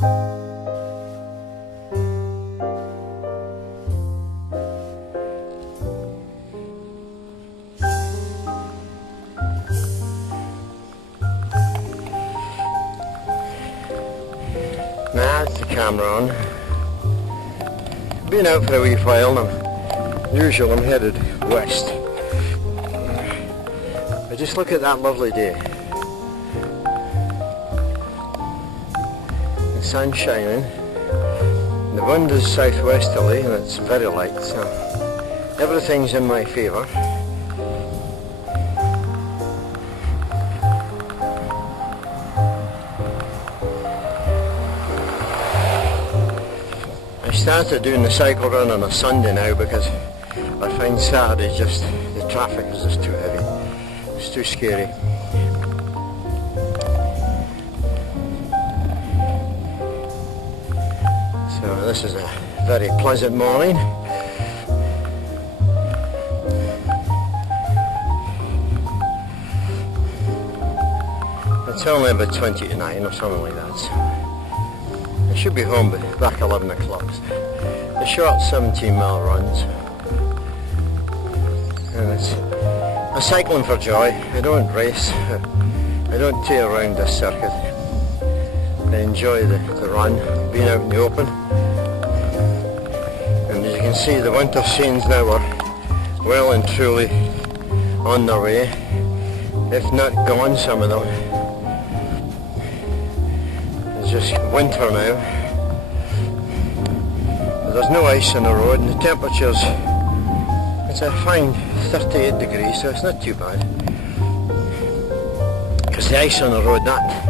Now it's the camera on. Been out for a wee while and usually I'm headed west. But just look at that lovely day. The sun's shining. The wind is southwesterly and it's very light, so everything's in my favour. I started doing the cycle run on a Sunday now because I find Saturday just, the traffic is just too heavy. It's too scary. So this is a very pleasant morning. It's only about 20 to 9 or something like that. So I should be home back 11 o'clock. The short 17-mile runs. And I'm cycling for joy. I don't race. I don't tear around this circuit. I enjoy the run, being out in the open. And as you can see, the winter scenes now are well and truly on their way, if not gone, some of them. It's just winter now. There's no ice on the road and the temperature's, it's a fine 38 degrees, so it's not too bad. Because the ice on the road, that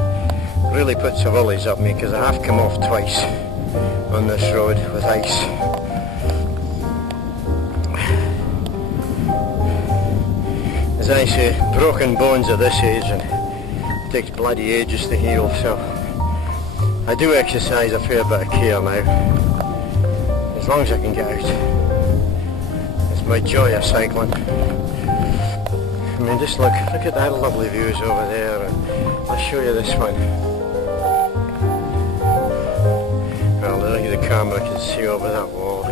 really puts the willies up me, because I have come off twice on this road with ice. As I say, broken bones at this age, and it takes bloody ages to heal, so I do exercise a fair bit of care now, as long as I can get out. It's my joy of cycling. I mean, just look at that lovely views over there, and I'll show you this one. Well, look at the camera, you can see over that wall.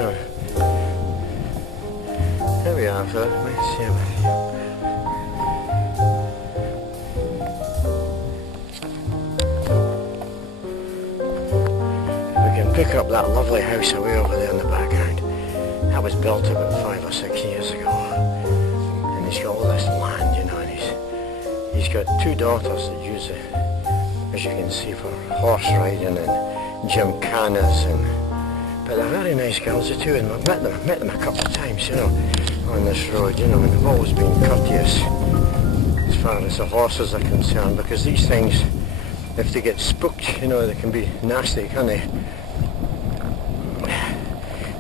There we are, so let's see. Pick up that lovely house away over there in the background. That was built about 5 or 6 years ago. And he's got all this land, you know, and he's got 2 daughters that use it, as you can see, for horse riding and gymkhanas, but they're very nice girls, the 2 of them. I've met them a couple of times, you know, on this road, you know, and they've always been courteous as far as the horses are concerned, because these things, if they get spooked, you know, they can be nasty, can't they?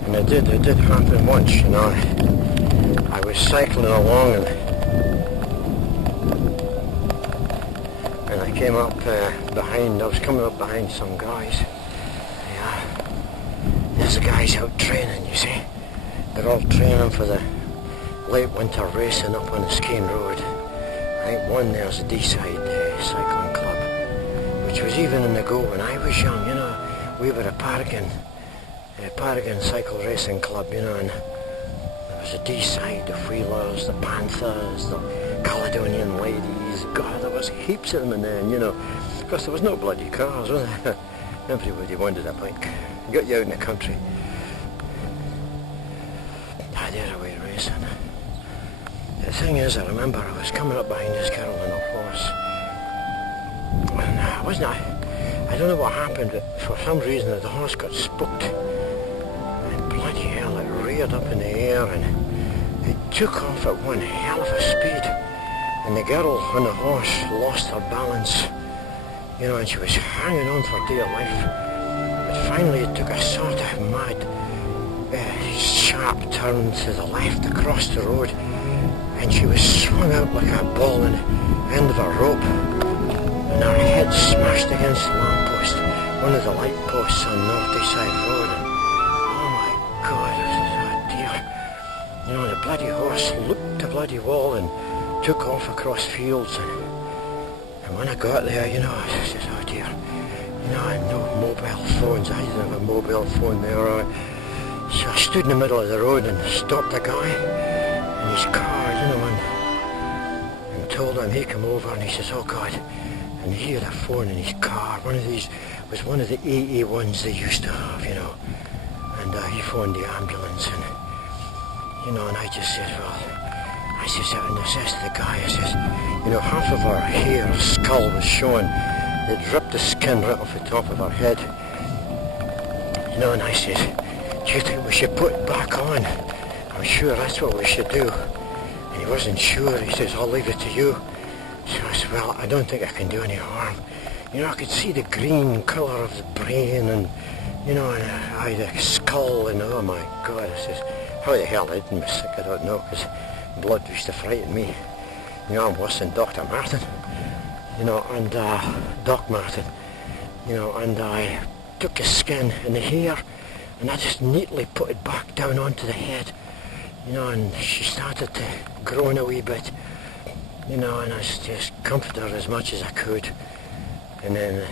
And it did happen once, you know. I was cycling along and I came up behind, I was coming up behind some guys. Yeah. There's the guys out training, you see. They're all training for the late winter racing up on the Skene Road. I think one there's a D-side cycling club, which was even in the go when I was young, you know. We were a Paragon cycle racing club, you know, and there was a D-side, the Wheelers, the Panthers, the Caledonian Ladies. God, there was heaps of them in there, and, you know, because there was no bloody cars, was there? Everybody wanted a bike. Got you out in the country. Ah, there I was racing. The thing is, I remember I was coming up behind this girl on a horse, and I don't know what happened, but for some reason the horse got spooked. Bloody hell, it reared up in the air and it took off at one hell of a speed, and the girl on the horse lost her balance, you know, and she was hanging on for dear life. But finally it took a sort of mad sharp turn to the left across the road, and she was swung out like a ball in the end of a rope, and her head smashed against the lamppost, one of the light posts on North Side Road. And God, oh dear. You know, the bloody horse looped the bloody wall and took off across fields. And when I got there, you know, I said, oh dear, you know, I had no mobile phones. I didn't have a mobile phone there. So I stood in the middle of the road and stopped a guy in his car, and told him he come over, and he says, "Oh God," and he had a phone in his car. One of these was one of the AA ones they used to have, and he phoned the ambulance, and and I just said, well, I says to the guy, I says, half of her hair, skull was showing. They'd ripped the skin right off the top of her head, and I says, "Do you think we should put it back on? I'm sure that's what we should do." And he wasn't sure. He says, "I'll leave it to you." So I said, "Well, I don't think I can do any harm." I could see the green colour of the brain, and and I had a skull, and oh my God, I says, how the hell I didn't be sick, I don't know, because blood used to frighten me. I'm worse than Dr. Martin, and Doc Martin, and I took the skin and the hair, and I just neatly put it back down onto the head, and she started to grow in a wee bit, and I just comforted her as much as I could. And then,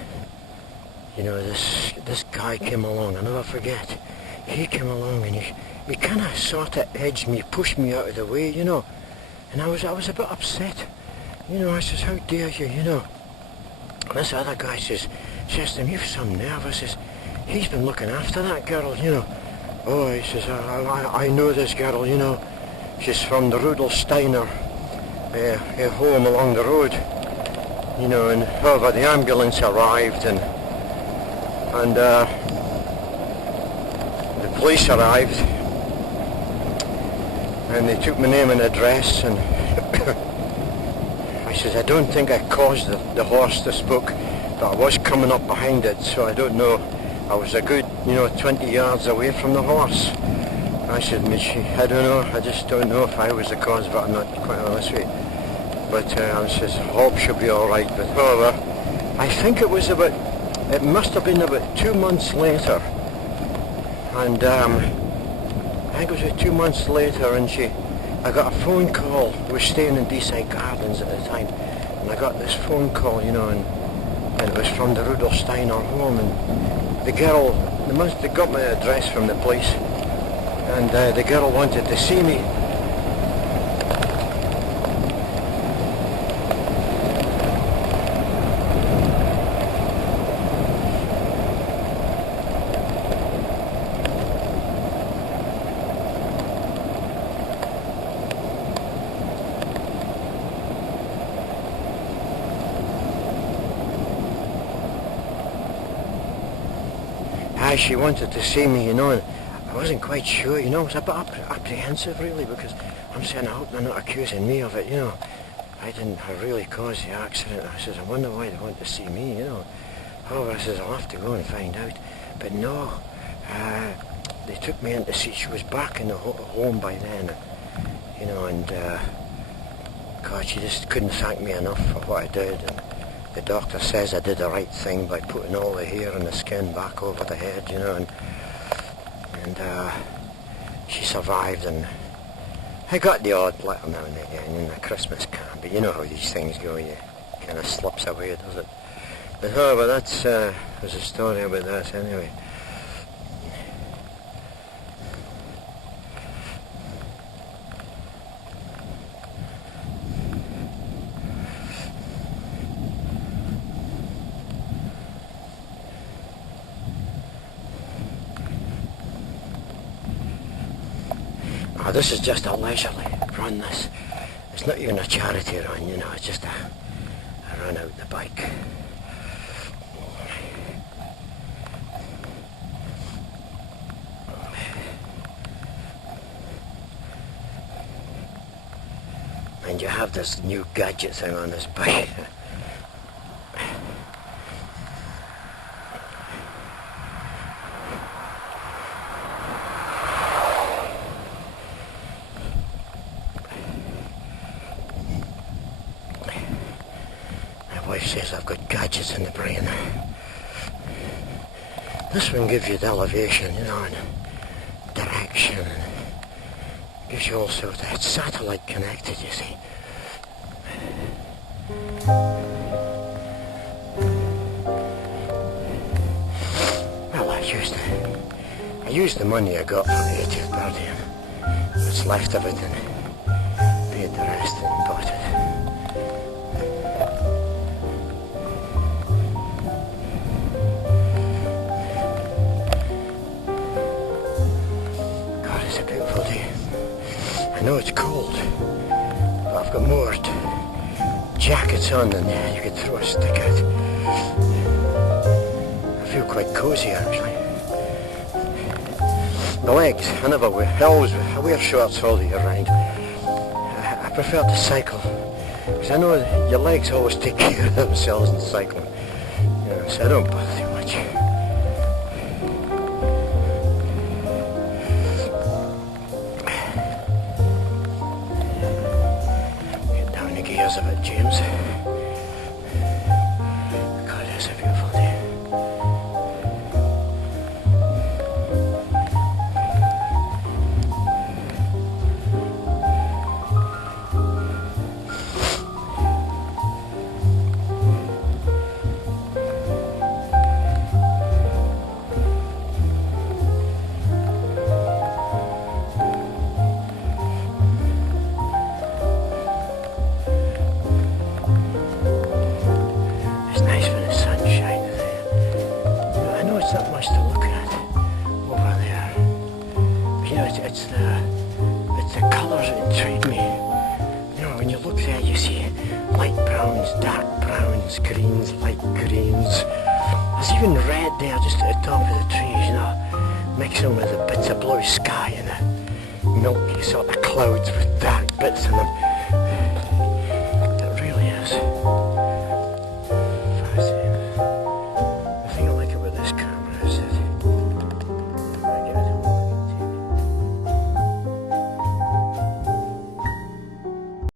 this guy came along, I'll never forget. He came along, and he kind of sort of edged me, pushed me out of the way, and I was a bit upset. I says, "How dare you, And this other guy says to him, "You've some nerve." I says, "He's been looking after that girl, Oh, he says, I know this girl, She's from the Rudelsteiner home along the road. And however the ambulance arrived, and the police arrived, and they took my name and address, and I says, "I don't think I caused the horse to spook, but I was coming up behind it, so I don't know. I was a good 20 yards away from the horse." I said, "I don't know, I just don't know if I was the cause, but I'm not quite honest with you. But I says, hope she'll be all right." But however, I think it must have been about 2 months later, and I think it was 2 months later, and I got a phone call. We were staying in Deeside Gardens at the time, and I got this phone call, and it was from the Rudelsteiner home, and the girl, they got my address from the police, and the girl wanted to see me. She wanted to see me, and I wasn't quite sure, I was a bit apprehensive really, because I'm saying, I hope they're not accusing me of it, I really caused the accident. I says, I wonder why they want to see me, However, I says, I'll have to go and find out. But no, they took me in to see, she was back in the home by then, and God, she just couldn't thank me enough for what I did. And the doctor says I did the right thing by putting all the hair and the skin back over the head, and she survived, and I got the odd letter now and again in the Christmas card, but you know how these things go, you kind of slips away, does it? But however, that's there's a story about that anyway. Oh, this is just a leisurely run, this. It's not even a charity run, it's just a run out the bike. And you have this new gadget thing on this bike. My wife says I've got gadgets in the brain. This one gives you the elevation, and direction, and gives you all sorts of, it's satellite connected, you see. Well, I used the money I got from the 80th birthday and what's left of it and paid the rest and bought it. God, it's a beautiful day. I know it's cold, but I've got more jackets on than you could throw a stick at. I feel quite cosy actually. The legs, I wear shorts all the year round. I prefer to cycle, because I know that your legs always take care of themselves in cycling. You know, so I don't bother too much. Get down the gears a bit, James. God, it's a beautiful day. Not much to look at over there. But, you know, it's the colours that intrigue me. You know, when you look there, you see light browns, dark browns, greens, light greens. There's even red there, just at the top of the trees. You know, mixing with the bits of blue sky and the milky sort of clouds with dark bits in them. It really is.